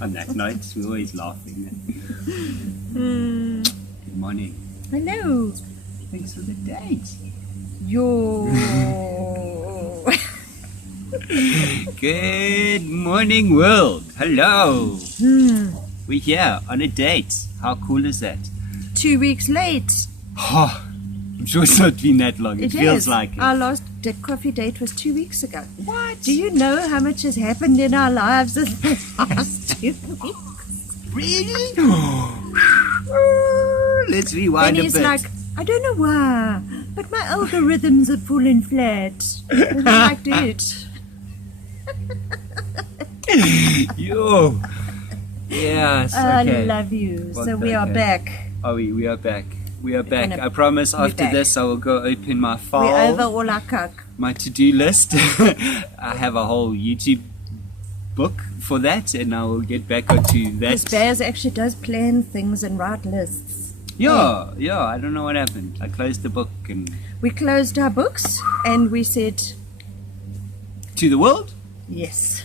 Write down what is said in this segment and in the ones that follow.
On that note, we're always laughing. Good morning. Hello. Thanks for the date. Yo. Good morning, world. Hello. We're here on a date. How cool is that? 2 weeks late. Oh, I'm sure it's not been that long. It feels like it. Our last coffee date was 2 weeks ago. What? Do you know how much has happened in our lives in the last 2 weeks? Really? Let's rewind And a he's bit. like, I don't know why, but my algorithms have fallen flat. And I'm like, dude. Yo. Yes. I Okay. love you. Well, So we are okay. back. Oh, we are back. We are back. gonna I promise be after back. this I will go open my We're file, over all our cuck. my to-do list. I have a whole YouTube book for that, and I will get back onto Because that. Bears actually does plan things and write lists. Yeah, I don't know what happened. I closed the book and We closed our books and we said, to the world, yes.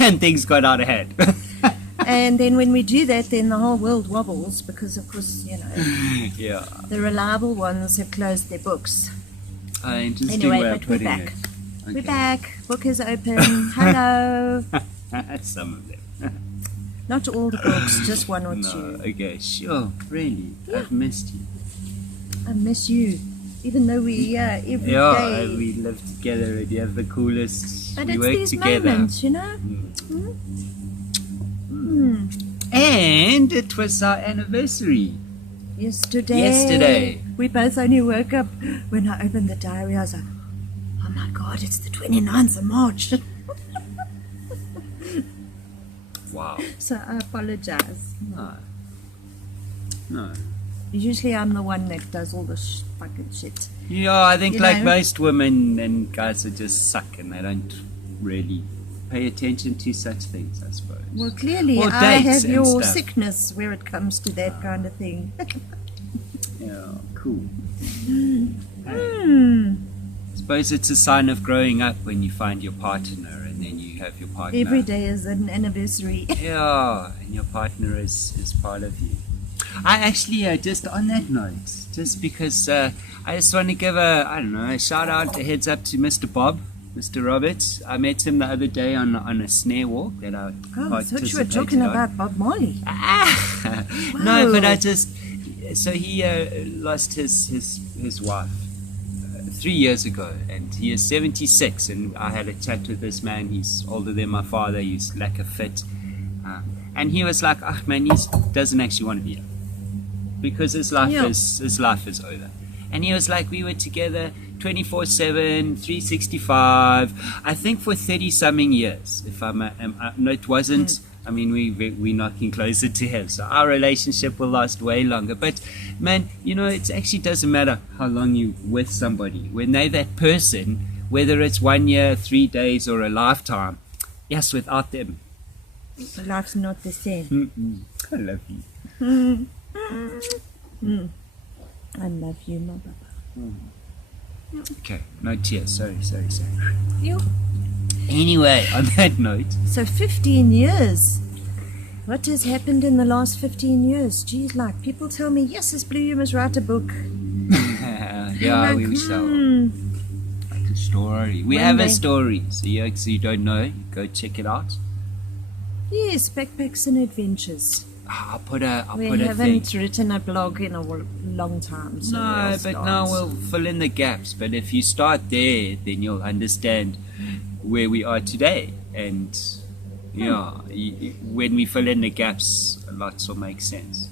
and things got out of hand. And then when we do that, then the whole world wobbles because, of course, you know, Yeah. the reliable ones have closed their books. Interesting Anyway, way but of we're putting back. it. We're Okay. back. Book is open. Hello. Some of them. Not all the books, just one or No, two. okay, sure, really. I've missed you. I miss you, even though we every day. Yeah, we live together and you have the coolest. But we it's work these together. moments, you know. And it was our anniversary. Yesterday. We both only woke up when I opened the diary. I was like, oh my God, it's the 29th of March. Wow. So I apologize. No. Usually I'm the one that does all the fucking shit. Yeah, I think You like know? most women and guys are just suck and they don't really pay attention to such things, I suppose. Well, clearly Or I dates have and your stuff. sickness where it comes to that kind of thing. Yeah, cool. I Hmm. suppose it's a sign of growing up when you find your partner and then you have your partner. Every day is an anniversary. Yeah, and your partner is part of you. I actually, just on that note, just because I just want to give a shout out, a heads up to Mr. Bob, Mr. Roberts. I met him the other day on a snare walk that I Oh, I thought you were participated talking on. about Bob Marley. No, but Wow. so he lost his wife 3 years ago, and he is 76, and I had a chat with this man. He's older than my father. He's lack of fit, and he was like, "Oh man, he doesn't actually want to be here because his life Yeah. is over." And he was like, "We were together 24/7, 365. I think for 30-something years. If no, it wasn't." I mean, we're knocking closer to him, so our relationship will last way longer. But man, you know, it actually doesn't matter how long you're with somebody. When they're that person, whether it's 1 year, 3 days, or a lifetime, yes, without them, Life's not the same. I love you. I love you, my Baba. Okay, no tears. Sorry. You. Anyway, on that note, So 15 years. What has happened in the last 15 years? Geez, like people tell me, yes, it's Blue, you must write a book. yeah, I'm we like, shall. Like a story. We One have a day. story. So you don't know, go check it out. Yes, Backpacks and Adventures. I'll put a We thing. haven't written a blog in a long time. So No, we'll but start. now we'll fill in the gaps. But if you start there, then you'll understand where we are today. And yeah, when we fill in the gaps, lots will make sense.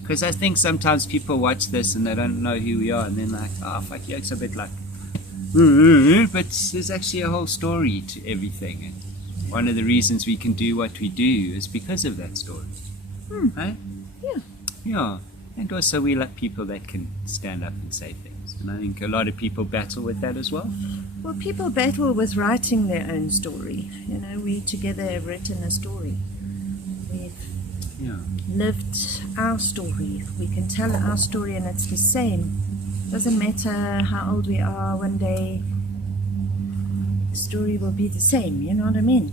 Because I think sometimes people watch this and they don't know who we are, and then like, oh fuck, yeah, it's a bit like, but there's actually a whole story to everything. And one of the reasons we can do what we do is because of that story. Right? Yeah. And also we like people that can stand up and say things. And I think a lot of people battle with that as well. Well, people battle with writing their own story. You know, we together have written a story. We've Yeah. lived our story. We can tell our story and it's the same. Doesn't matter how old we are, one day the story will be the same, you know what I mean?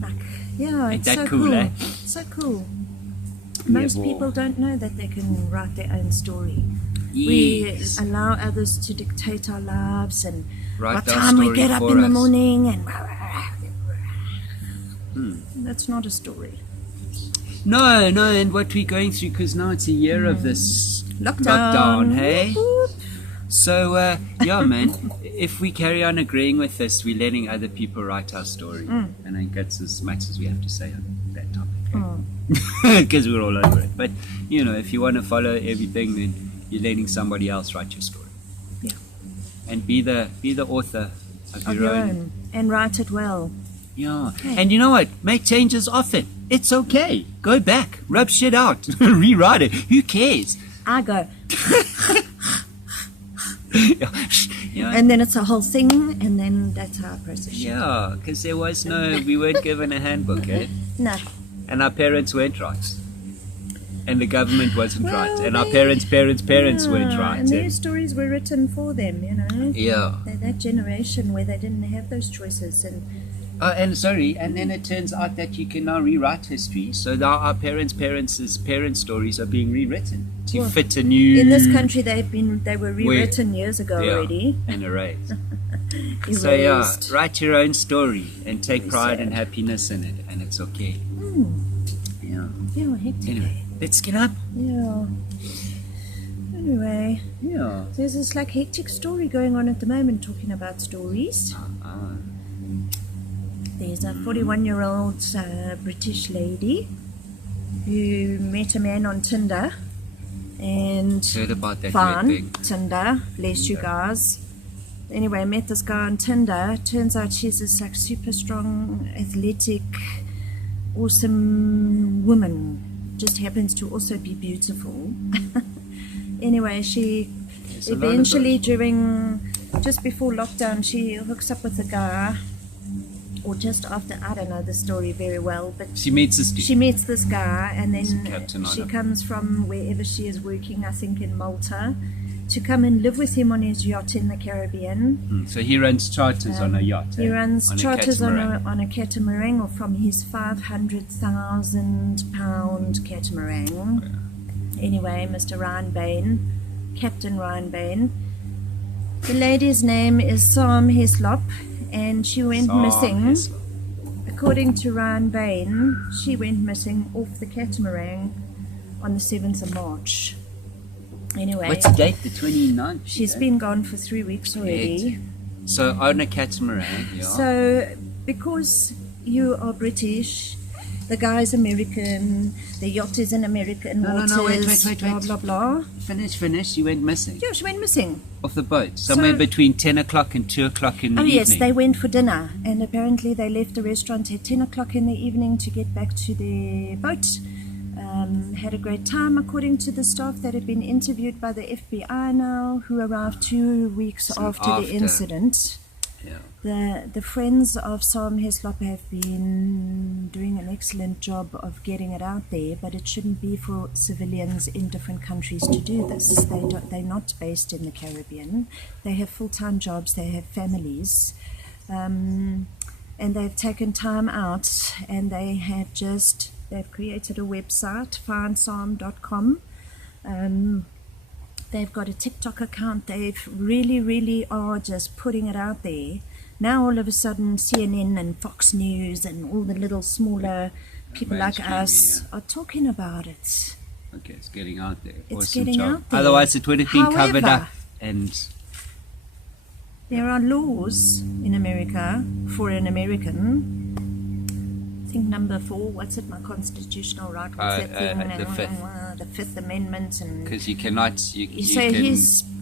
Like, Yeah, Ain't it's that so cool, cool. eh? So cool. Yeah, Most boy. people don't know that they can write their own story. We Yes. allow others to dictate our lives and Write what our time we story get up for in the us. morning and Hmm. that's not a story. No, and what we're going through, because now it's a year of this Lockdown. hey? Whoop, whoop. So, yeah, man, if we carry on agreeing with this, we're letting other people write our story. And I think that's as much as we have to say on that topic. Because we're all over it. But, you know, if you want to follow everything, then you're letting somebody else write your story. Yeah. And be the author of your own. And write it well. Yeah. Okay. And you know what? Make changes often. It's okay. Go back. Rub shit out. Rewrite it. Who cares? I go. Yeah. And then it's a whole thing, and then that's how I process it. Yeah, because there was we weren't given a handbook, eh? No. And our parents weren't right. And the government wasn't right. Well, And our parents' weren't right. And their stories were written for them, you know. Yeah. They're that generation where they didn't have those choices. And And then it turns out that you can now rewrite history. So now our parents' stories are being rewritten to fit a new. in this country, they were rewritten years ago already. And erased. Erased. So yeah, write your own story and take Very pride sad. and happiness in it, and it's okay. Yeah. Yeah, hectic. Anyway, let's get up. Yeah. Anyway, Yeah. there's this like hectic story going on at the moment talking about stories. There's a 41-year-old British lady who met a man on Tinder and Heard about that weird fun thing. Tinder, bless you guys. Anyway, I met this guy on Tinder. Turns out she's this like super strong, athletic, awesome woman. Just happens to also be beautiful. Anyway, she There's a lot of eventually just before lockdown, she hooks up with a guy, or just after, I don't know the story very well, but She meets this dude. she meets this guy, and then Captain she Oliver. comes from wherever she is working, I think in Malta, to come and live with him on his yacht in the Caribbean. So he runs charters on a yacht. He runs On a charters catamaran. on a catamaran, or from his £500,000 catamaran. Anyway, Mr. Ryan Bain, Captain Ryan Bain. The lady's name is Sam Heslop, and she went missing. According to Ryan Bain, she went missing off the catamaran on the 7th of March. Anyway, What's the date? The 29th? she's been gone for 3 weeks already. So on a catamaran, yeah. So, because you are British, the guy's American, the yacht is in American waters, wait. blah, blah, blah. Finish. You went missing Yeah, she went missing. off the boat. Somewhere between 10 o'clock and 2 o'clock in the evening. Yes, they went for dinner, and apparently they left the restaurant at 10 o'clock in the evening to get back to their boat. Had a great time, according to the staff that had been interviewed by the FBI now, who arrived 2 weeks after the incident. Yeah. The friends of Sam Heslop have been doing an excellent job of getting it out there, but it shouldn't be for civilians in different countries to do this. They're not based in the Caribbean. They have full-time jobs, they have families, and they've taken time out, and they've created a website, findsam.com. They've got a TikTok account. They've really are just putting it out there. Now all of a sudden CNN and Fox News and all the little smaller people like us are talking about it. Okay, it's getting out there. It's Awesome getting job. out there. Otherwise it would have been covered However, up. And there are laws in America for an American. I think number 4, what's it, my constitutional right? What's that thing? the fifth. The Fifth Amendment. because you cannot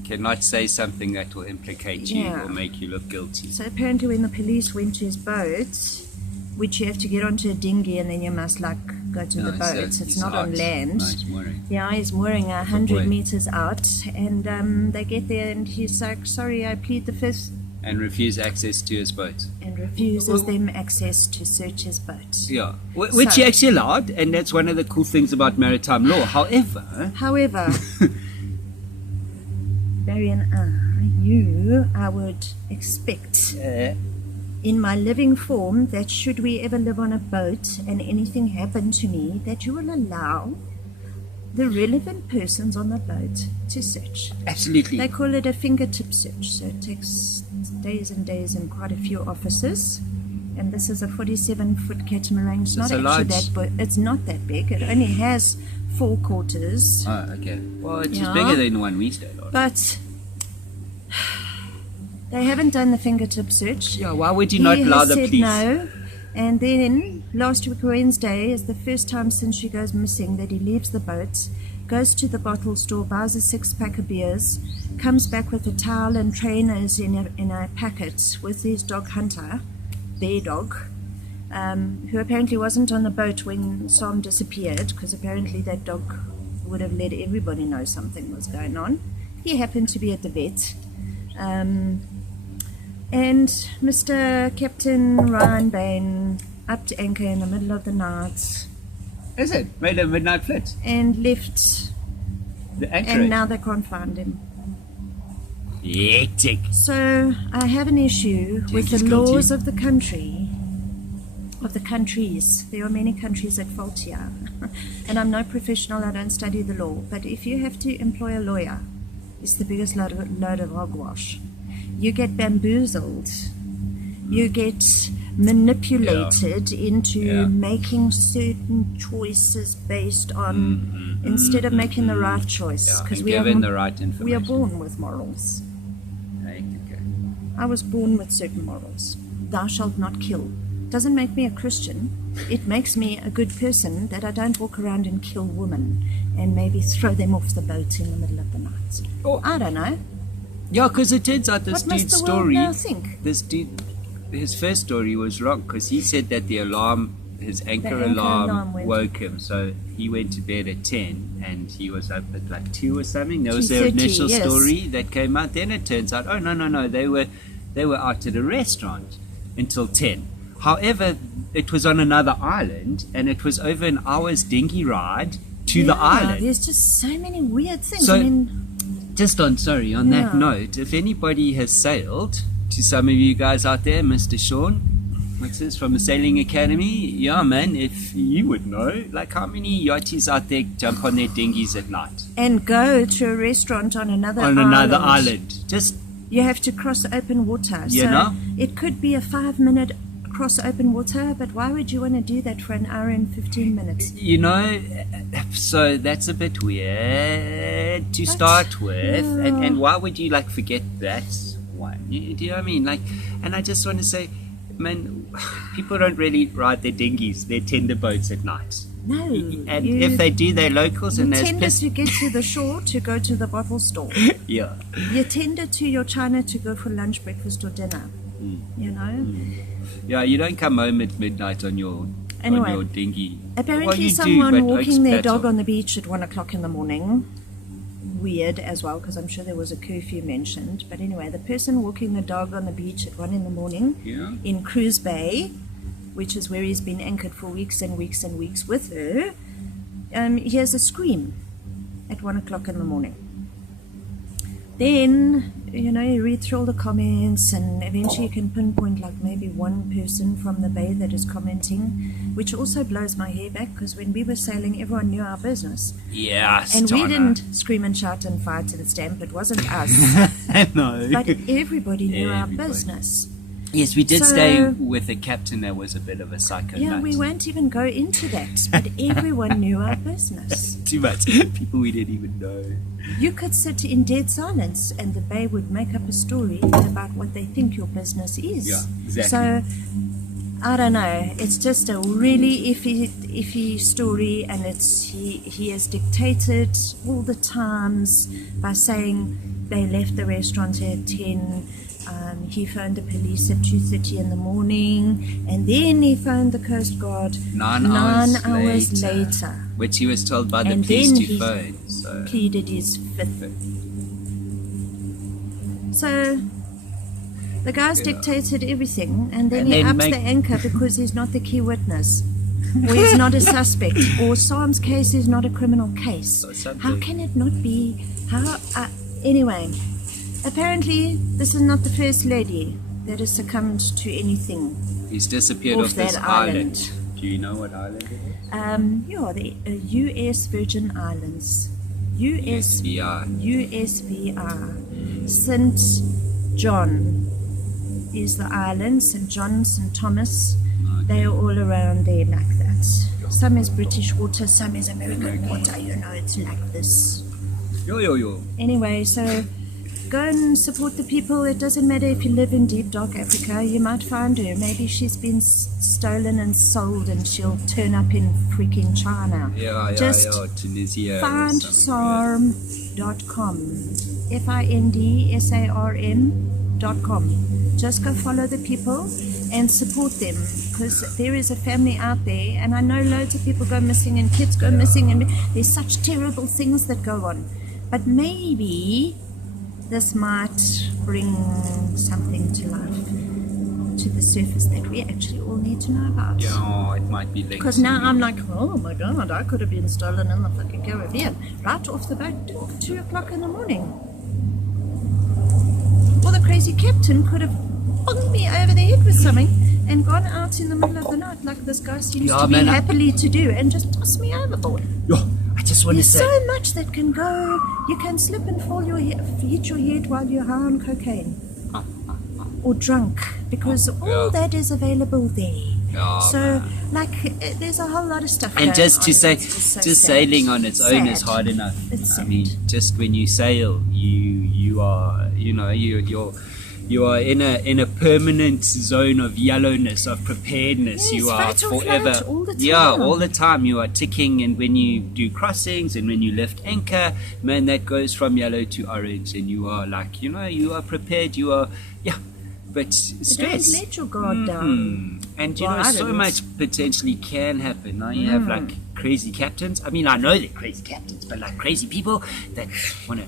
cannot say something that will implicate you Yeah. or make you look guilty. So apparently when the police went to his boat, which you have to get onto a dinghy and then you must go to the boat. It's not on land. No, it's mooring. Yeah, he's mooring 100 way. meters out, and they get there and he's like, sorry, I plead the fifth, And refuse access to his boat. and refuses them access to search his boat. Yeah, which So- he actually allowed, and that's one of the cool things about maritime law. However, Barry and I would expect in my living form that should we ever live on a boat and anything happen to me, that you will allow the relevant persons on the boat to search. Absolutely. They call it a fingertip search, so it takes days and days and quite a few officers. And this is a 47-foot catamaran. It's not actually that big. It's not that big. It only has 4 quarters. Oh, okay. Well, it's just bigger than the one we stayed on. But they haven't done the fingertip search. Yeah, why would you not allow the said police? No. And then last week Wednesday is the first time since she goes missing that he leaves the boat, goes to the bottle store, buys a 6-pack of beers, comes back with a towel and trainers in a packet with his dog Hunter, their dog, who apparently wasn't on the boat when Sam disappeared, because apparently that dog would have let everybody know something was going on. He happened to be at the vet. And Mr. Captain Ryan Bain upped anchor in the middle of the night. Is it? Made a midnight flight. And left. The anchorage. And now they can't find him. Hectic. So I have an issue with the laws of the country, of the countries. There are many countries at fault here. And I'm no professional, I don't study the law. But if you have to employ a lawyer, it's the biggest load of hogwash. You get bamboozled. You get manipulated into making certain choices based on, instead of making the right choice. Because we are the right information. We are born with morals. Okay. I was born with certain morals. Thou shalt not kill. Doesn't make me a Christian. It makes me a good person that I don't walk around and kill women and maybe throw them off the boat in the middle of the night. Oh. I don't know. Yeah, because it turns out this What must dude's the world story, now think? this dude, his first story was wrong, because he said that the alarm, his anchor anchor alarm alarm went. woke him. So he went to bed at 10 and he was up at like 2 or something. That was their 2:30, initial yes. story that came out. Then it turns out, oh no, they were out at a restaurant until 10. However, it was on another island and it was over an hour's dinghy ride to the island. There's just so many weird things. So- I mean, Just on that note, if anybody has sailed, to some of you guys out there, Mr. Sean, what's this, from the Sailing Academy? Yeah, man, if you would know, like how many yachties out there jump on their dinghies at night? and go to a restaurant on another island. Just, You have to cross open water. You so know? It could be a 5-minute cross open water, but why would you want to do that for an hour and 15 minutes? you know, so that's a bit weird to start with. And why would you, like, forget that one? Do you know what I mean? Like, and I just want to say, man, people don't really ride their dinghies, their tender boats at night. No. And if they do, they're locals and You they're tender pissed. to get to the shore to go to the bottle store. Yeah. You tender to your China to go for lunch, breakfast or dinner. You know? Yeah, you don't come home at midnight on your dinghy. Apparently Well, you do, someone but walking their expats dog are- on the beach at 1 o'clock in the morning. Weird as well, because I'm sure there was a curfew mentioned. But anyway, the person walking the dog on the beach at 1 in the morning Yeah. in Cruise Bay, which is where he's been anchored for weeks and weeks and weeks with her, hears a scream at 1 o'clock in the morning. Then, you know, you read through all the comments and eventually you can pinpoint like maybe one person from the bay that is commenting, which also blows my hair back because when we were sailing, everyone knew our business. Yeah, And we Stana. didn't scream and shout and fight and stamp. It wasn't us. No. But everybody knew our Everybody. business. Yes, we did So- stay with a captain that was a bit of a psycho Yeah, nut. we won't even go into that. But everyone knew our business. Too much. People we didn't even know. You could sit in dead silence and the bay would make up a story about what they think your business is. Yeah, exactly. So, I don't know. It's just a really iffy story, and he has dictated all the times by saying they left the restaurant at 10. He phoned the police at 2:30 in the morning, and then he phoned the Coast Guard 9 hours later. Which he was told by the And police then to he phone. So. pleaded his fifth. So the guy's dictated everything, and then And he then ups make- the anchor because he's not the key witness, or he's not a suspect, or Sam's case is not a criminal case. Or something. How can it not be? Anyway, apparently this is not the first lady that has succumbed to anything. He's disappeared Off off this that island. island. Do you know what island it is? Yeah, the U.S. Virgin Islands. USVI. USVI. St. John is the island. St. John, St. Thomas. They are all around there like that. Some is British water, some is American water. You know, it's like this. Yo. Anyway, so go and support the people. It doesn't matter if you live in deep dark Africa. You might find her. Maybe she's been stolen and sold, and she'll turn up in freaking China. Just Tunisia. findsarm.com. findsarm.com. Just go follow the people and support them, because there is a family out there, and I know loads of people go missing and kids go missing, and there's such terrible things that go on. But maybe this might bring something to life, to the surface, that we actually all need to know about. Yeah, it might be linked. Because now I'm like, oh my God, I could have been stolen in the fucking Caribbean, right off the boat, 2 o'clock in the morning. Or the crazy captain could have bunged me over the head with something and gone out in the middle of the night, like this guy seems to be happily to do, and just toss me overboard. I just want to say, so much that can go. You can slip and fall hit your head while you're high on cocaine or drunk, because all that is available there. So, there's a whole lot of stuff. And just to say, so just sad. sailing on its own is Sad. hard enough. It's I sad. mean, just when you sail, you are, you are in a permanent zone of yellowness, of preparedness. Yes, you are fight or forever. flight all the Yeah, time. all the time you are ticking, and when you do crossings and when you lift anchor, man, that goes from yellow to orange, and you are like, you are prepared. You are, but stress. Don't let your guard down. And Well, I so didn't. much potentially can happen. Now you have like crazy captains. I mean, I know they're crazy captains, but like crazy people that want to.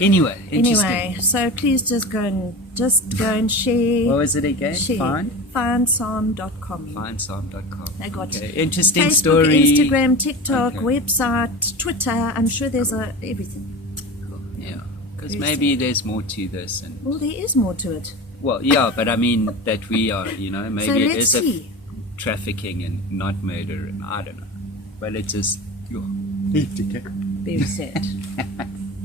Anyway, interesting. Anyway, so please just go and share. What was it again? Share. Findsarm.com. Findsarm.com. I got Okay. Interesting Facebook, story. Instagram, TikTok, Okay. website, Twitter. I'm sure there's everything. Yeah, because Very maybe there's more to this, and Well, there is more to it. but I mean that we are, maybe So it let's is a see. trafficking and not murder, and I don't know. But it's just. Very sad.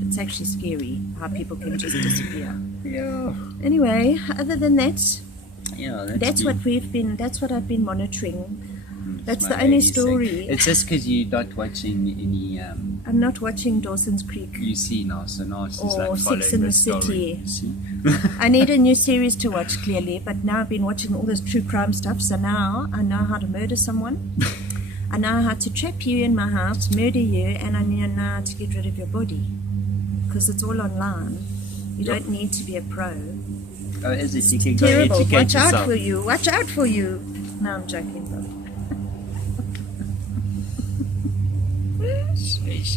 It's actually scary how people can just disappear. Yeah. Anyway, other than that, That's that's what I've been monitoring. That's my the only lady's saying. story. It's just because you're not watching any. I'm not watching Dawson's Creek. You see now, so now it's just Or like Sex following in the the story. City. You see? I need a new series to watch, clearly, but now I've been watching all this true crime stuff, so now I know how to murder someone. I know how to trap you in my house, murder you, and I know how to get rid of your body. Because it's all online. You don't need to be a pro. Oh, is it? You can go Terrible. educate Watch yourself. out for you. Watch out for you. No, I'm joking, though. Ish.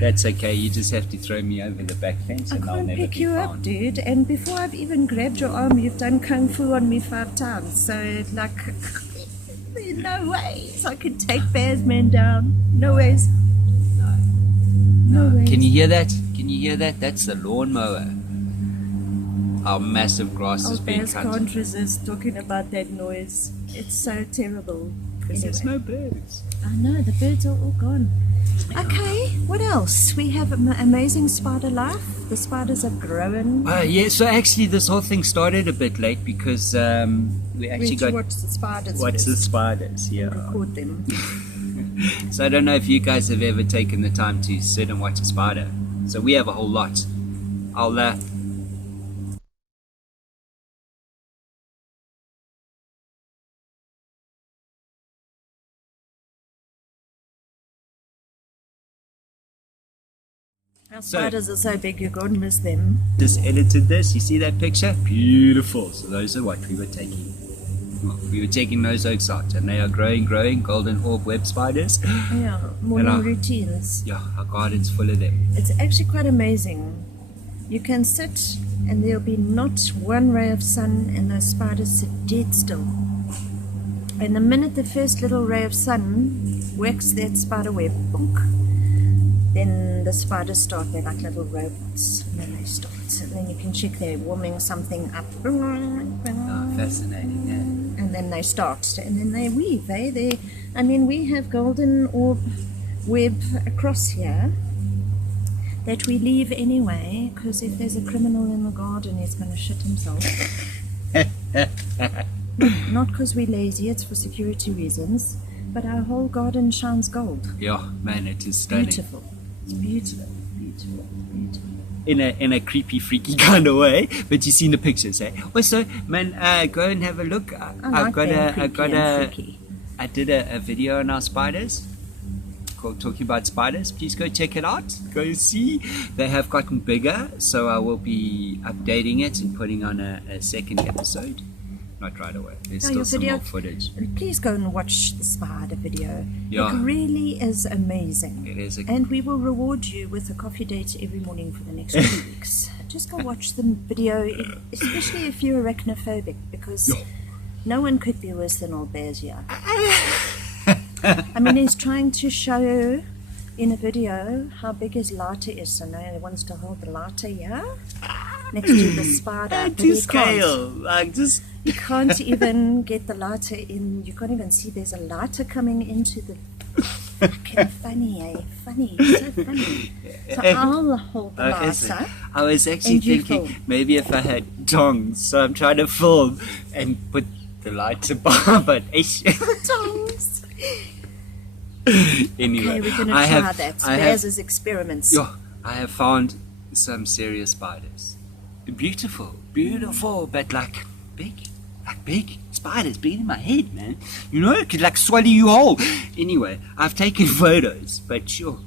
That's okay. You just have to throw me over the back fence, I and I'll can't never pick be you up, found. dude. And before I've even grabbed your arm, you've done kung fu on me 5 times. So, there's no ways I could take Bazman down. No ways. No ways. Can you hear that? Can you hear that? That's the lawnmower. Our massive grass is Old being Baz cut. can't resist talking about that noise. It's so terrible. Because there's Anyway. no birds. I know, the birds are all gone. Okay, what else? We have amazing spider life. The spiders are growing. Yeah, so actually this whole thing started a bit late because we actually got watch the spiders watch first the spiders, yeah. record them. So I don't know if you guys have ever taken the time to sit and watch a spider. So we have a whole lot. I'll Our spiders are so big you're going to miss them. just edited this. You see that picture? Beautiful. So those are what we were taking. Well, we were taking those oaks out, and they are growing, golden orb web spiders. Yeah, morning And routines. Yeah, our garden's full of them. It's actually quite amazing. You can sit and there'll be not one ray of sun and those spiders sit dead still. And the minute the first little ray of sun whacks that spider web, bonk, then the spiders start, they're like little robots, and then they start and then you can check they're warming something up. Oh, fascinating, yeah. And then they start, and then they weave. I mean, we have golden orb web across here that we leave anyway, because if there's a criminal in the garden, he's going to shit himself. Not because we're lazy, it's for security reasons, but our whole garden shines gold. Yeah, man, it is stunning. Beautiful. It's beautiful, beautiful, beautiful. In a creepy, freaky kind of way, but you've seen the pictures, eh? Also, man, go and have a look. I did a video on our spiders called Talking About Spiders. Please go check it out. Go see. They have gotten bigger, so I will be updating it and putting on a second episode. Not right away. There's still some more footage. Please go and watch the spider video. Yeah. It really is amazing. It is. And we will reward you with a coffee date every morning for the next 2 weeks. Just go watch the video, especially if you're arachnophobic, because no one could be worse than old Bears here. I mean, he's trying to show in a video how big his lighter is. So now he wants to hold the lighter here next to the spider. To scale. Like, just... You can't even get the lighter in. You can't even see there's a lighter coming into the... Fucking funny, eh? Funny. So funny. So I'll hold the lighter. I was actually thinking maybe if I had tongs. So I'm trying to film and put the lighter bar, but... Tongs. Anyway, okay, we're going to try that. There's experiments. Yeah, I have found some serious spiders. Beautiful, but like big spiders, big in my head, man. You know, it could like swallow you whole. Anyway, I've taken photos, but sure.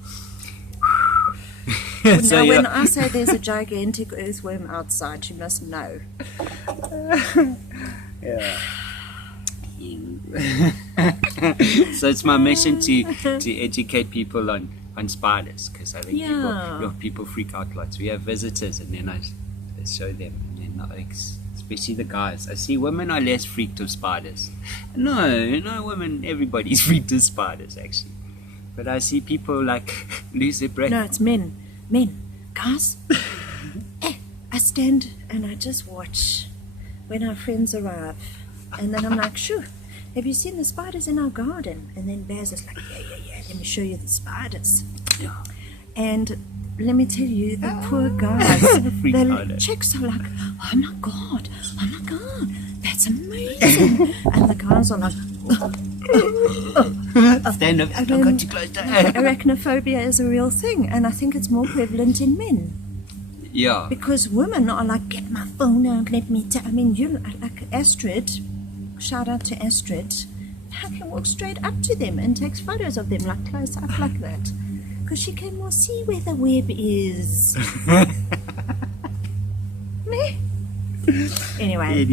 Now, when I say there's a gigantic earthworm outside, you must know. Yeah. So it's my mission to educate people on spiders, because I think people freak out lots. We have visitors, and then I show them, and then especially the guys. I see women are less freaked of spiders. No women, everybody's freaked of spiders actually. But I see people like lose their breath. No, it's men, guys. I stand and I just watch when our friends arrive. And then I'm like, sure, have you seen the spiders in our garden? And then Bears is like, yeah, let me show you the spiders. Yeah. And let me tell you, the poor guys, the chicks are like, oh my god, that's amazing. And the guys are like, stand up, don't go too close to her. Arachnophobia is a real thing, and I think it's more prevalent in men. Yeah. Because women are like, get my phone out, let me I mean, you like Astrid. Shout out to Astrid. I can walk straight up to them and takes photos of them, like close up like that, because she can more see where the web is. Anyway,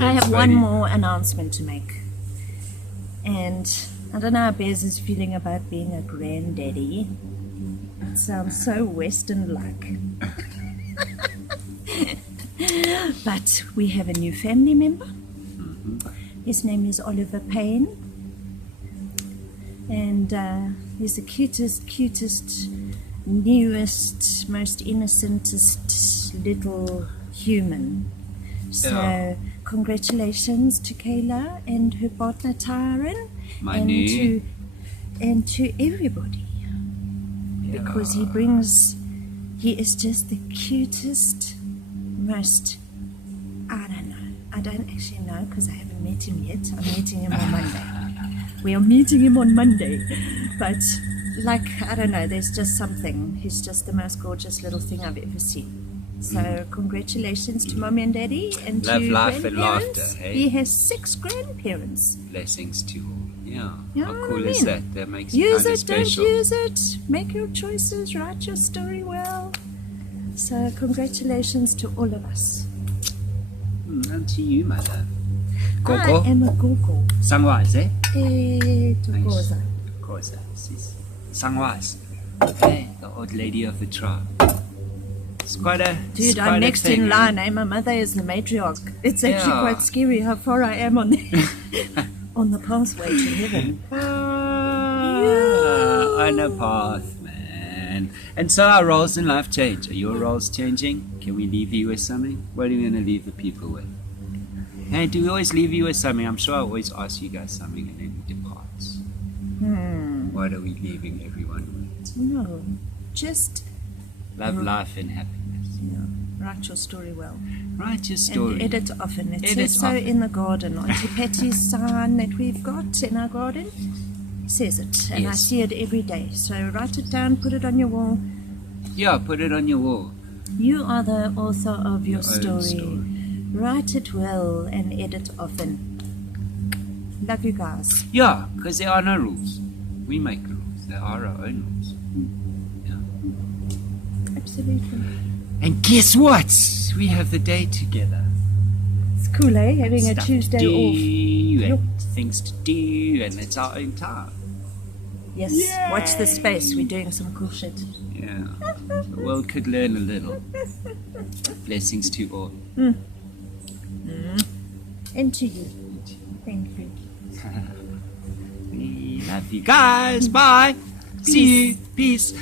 I have one more announcement to make, and I don't know how Bez is feeling about being a granddaddy. It sounds so Western-like. But we have a new family member. His name is Oliver Payne, and he's the cutest, newest, most innocentest little human. So congratulations to Kayla and her partner Tyron, and to everybody, because he is just the cutest, most, I don't actually know because I haven't met him yet. I'm meeting him on Monday. We are meeting him on Monday. But, I don't know, there's just something. He's just the most gorgeous little thing I've ever seen. So, congratulations to Mommy and Daddy and love, to life, and grandparents. laughter. Hey? He has 6 grandparents. Blessings to all. Yeah. You How know cool what I is mean? that? That makes Use it it, special. don't use it. Make your choices, write your story well. So, congratulations to all of us. And to you, my love. I am a Gogo. Sangwise, eh? Tukoza. Koza. Sangwise. Okay, the old lady of the tribe. It's quite a... Dude, I'm next in line. My mother is the matriarch. It's actually quite scary how far I am on the, on the pathway to heaven. On a path, man. And so our roles in life change. Are your roles changing? Can we leave you with something? What are we going to leave the people with? Hey, do we always leave you with something? I'm sure I always ask you guys something and then we depart. What are we leaving everyone with? No, just Love life and happiness. write your story well. Write your story. And edit often. It Edit says so often. in the garden. Auntie Patty's sign that we've got in our garden says it. And I Yes. see it every day. So write it down, put it on your wall. Yeah, put it on your wall. You are the author of your own story. Write it well and edit often. Love you guys. Yeah, because there are no rules. We make rules. There are our own rules. Yeah. Absolutely. And guess what? We have the day together. It's cool, eh? Having a Stuff Tuesday to do off. and things to do, and it's our own time. Yes. Watch the space. We're doing some cool shit. Yeah. The world could learn a little. Blessings to all. And to you. Thank you. We love you guys. Bye. See you. Peace.